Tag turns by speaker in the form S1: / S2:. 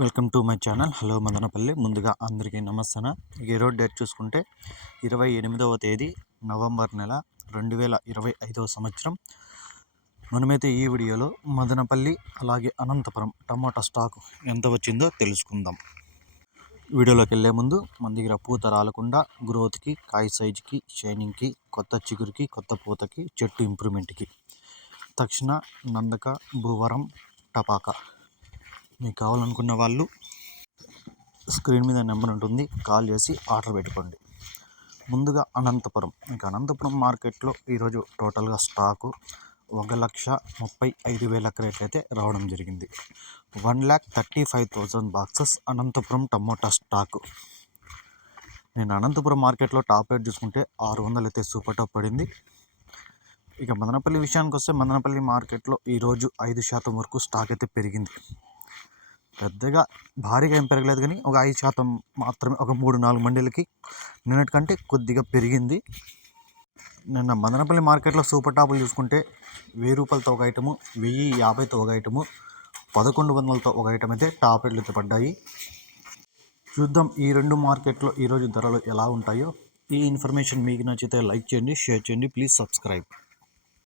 S1: Welcome to my channel. Hello Madanapalle. ముందుగా అందరికీ నమస్తే ఈరోజు డేట్ చూసుకుంటే ఇరవై ఎనిమిదవ తేదీ నవంబర్ నెల రెండు వేల ఇరవై ఐదవ సంవత్సరం. మనమైతే ఈ వీడియోలో మదనపల్లి అలాగే అనంతపురం టమాటా స్టాక్ ఎంత వచ్చిందో తెలుసుకుందాం. వీడియోలోకి వెళ్ళే ముందు మన దగ్గర పూత రాలకుండా గ్రోత్కి కాయ సైజుకి షైనింగ్కి కొత్త చిగురికి కొత్త పూతకి చెట్టు ఇంప్రూవ్మెంట్కి. తక్షణ నందక భూవరం టపాకా. మీకు కావాలనుకున్న వాళ్ళు స్క్రీన్ మీద నెంబర్ ఉంటుంది. కాల్ చేసి ఆర్డర్ పెట్టుకోండి. ముందుగా అనంతపురం. మీకు అనంతపురం మార్కెట్లో ఈరోజు టోటల్గా స్టాకు ఒక లక్ష ముప్పై ఐదు వేల క్రేట్లు అయితే రావడం జరిగింది. One lakh thirty five thousand boxes Anantapuram tomato stock. నేను అనంతపురం మార్కెట్లో టాప్ రేట్ చూసుకుంటే ఆరు వందలు అయితే సూపర్ టాప్ పడింది. ఇక మదనపల్లి విషయానికి వస్తే మదనపల్లి మార్కెట్లో ఈరోజు ఐదు శాతం వరకు స్టాక్ అయితే పెరిగింది. పెద్దగా భారీగా ఏం పెరగలేదు కానీ ఒక ఐదు శాతం మాత్రమే ఒక మూడు నాలుగు మండీలకి నిన్నటికంటే కొద్దిగా పెరిగింది. నిన్న మదనపల్లి మార్కెట్లో సూపర్ టాపులు చూసుకుంటే వెయ్యి రూపాయలతో ఒక ఐటము వెయ్యి యాభైతో ఒక ఐటము పదకొండు వందలతో ఒక ఐటమ్ అయితే టాప్ రేట్లు పడ్డాయి. చూద్దాం ఈ రెండు మార్కెట్లో ఈరోజు ధరలు ఎలా ఉంటాయో. ఈ ఇన్ఫర్మేషన్ మీకు నచ్చితే లైక్ చేయండి షేర్ చేయండి ప్లీజ్ సబ్స్క్రైబ్.